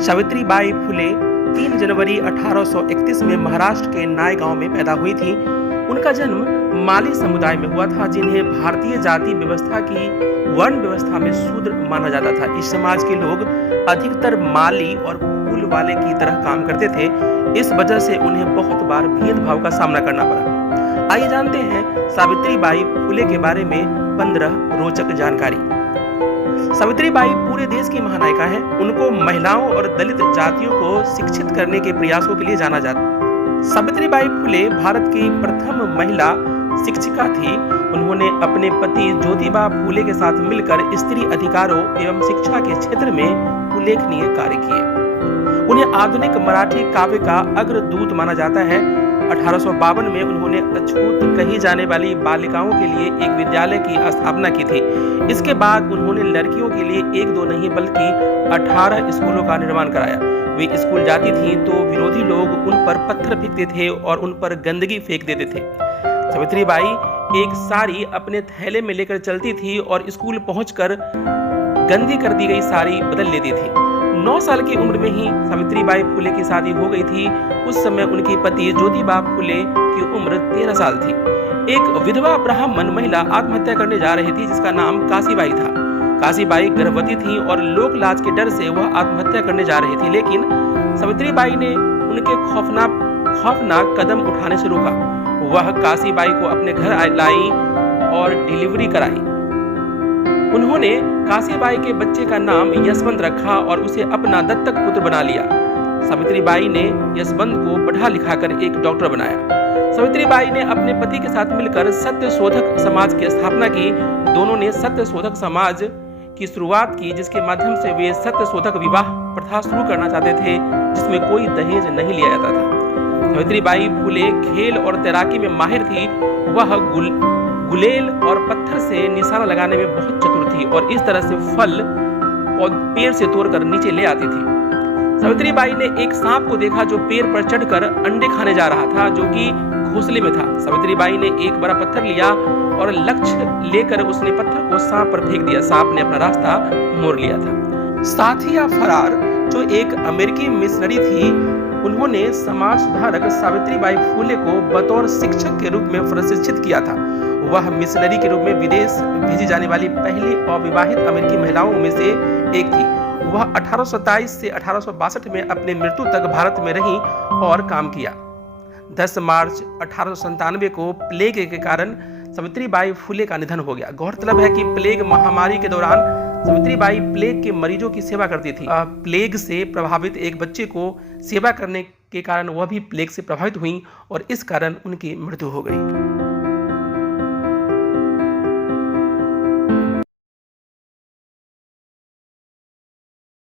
सावित्रीबाई फुले 3 जनवरी 1831 में महाराष्ट्र के नायगांव में पैदा हुई थी। उनका जन्म माली समुदाय में हुआ था, जिन्हें भारतीय जाति व्यवस्था की वर्ण व्यवस्था में शूद्र माना जाता था। इस समाज के लोग अधिकतर माली और कुल वाले की तरह काम करते थे। इस वजह से उन्हें बहुत बार भेदभाव का सामना करना पड़ा। आइए जानते हैं सावित्रीबाई फुले के बारे में 15 रोचक जानकारी। सावित्रीबाई पूरे देश की महानायिका हैं। उनको महिलाओं और दलित जातियों को शिक्षित करने के प्रयासों के लिए जाना जाता है। सावित्रीबाई फुले भारत की प्रथम महिला शिक्षिका थी। उन्होंने अपने पति ज्योतिबा फुले के साथ मिलकर स्त्री अधिकारों एवं शिक्षा के क्षेत्र में उल्लेखनीय कार्य किए। उन्हें आधुनिक मराठी काव्य का अग्रदूत माना जाता है। 1852 में उन्होंने अछूत कही जाने वाली बालिकाओं के लिए एक विद्यालय की स्थापना की थी। इसके बाद उन्होंने लड़कियों के लिए 1-2 नहीं बल्कि 18 स्कूलों का निर्माण कराया। वे स्कूल जाती थीं तो विरोधी लोग उन पर पत्थर फेंकते थे और उन पर गंदगी फेंक देते थे। सावित्रीबाई एक साड़ी अपने थैले में लेकर चलती थी और स्कूल पहुंचकर गंदी कर दी गई साड़ी बदल लेती थी। 9 साल की उम्र में ही सावित्रीबाई फुले की शादी हो गई थी। उस समय उनकी पति ज्योतिबा फुले की उम्र 13 साल थी। एक विधवा ब्राह्मण महिला आत्महत्या करने जा रही थी, जिसका नाम काशीबाई था। काशीबाई गर्भवती थी और लोक लाज के डर से वह आत्महत्या करने जा रही थी, लेकिन सावित्रीबाई ने उनके खौफनाक कदम उठाने से रोका। वह काशीबाई को अपने घर लाई और डिलीवरी कराई। उन्होंने काशीबाई के बच्चे का नाम यशवंत रखा और उसे अपना दत्तक पुत्र बना लिया। सावित्रीबाई ने यशवंत को पढ़ा लिखाकर एक डॉक्टर बनाया। सावित्रीबाई ने अपने पति के साथ मिलकर सत्यशोधक समाज की स्थापना की। दोनों ने सत्यशोधक समाज की शुरुआत की, जिसके माध्यम से वे सत्यशोधक विवाह प्रथा शुरू करना चाहते थे, जिसमें कोई दहेज नहीं लिया जाता था। सावित्रीबाई फुले खेल और तैराकी में माहिर थी। वह गुलेल और पत्थर से निशाना लगाने में बहुत चतुर थी और इस तरह से फल और पेड़ से तोड़कर नीचे ले आती थी। सावित्रीबाई ने एक सांप को देखा जो पेड़ पर चढ़कर अंडे खाने जा रहा था, जो कि घोंसले में था। सावित्रीबाई ने एक बड़ा पत्थर लिया और लक्ष्य लेकर उसने पत्थर को सांप पर फेंक दिया। सांप ने अपना रास्ता मोड़ लिया था। साथिया फरार, जो एक अमेरिकी मिशनरी थी, उन्होंने समाज सुधारक सावित्रीबाई फुले को बतौर शिक्षक के रूप में प्रशिक्षित किया था। वह मिशनरी के रूप में विदेश भेजी जाने वाली पहली अविवाहित अमेरिकी महिलाओं में से एक थी। वह 1827 से 1862 में अपने मृत्यु तक भारत में रही और काम किया। 10 मार्च 1897 को प्लेग के कारण सावित्रीबाई फुले का निधन हो गया। गौरतलब है कि प्लेग महामारी के दौरान सावित्रीबाई प्लेग के मरीजों की सेवा करती थी। प्लेग से प्रभावित एक बच्चे को सेवा करने के कारण वह भी प्लेग से प्रभावित हुई और इस कारण उनकी मृत्यु हो गई।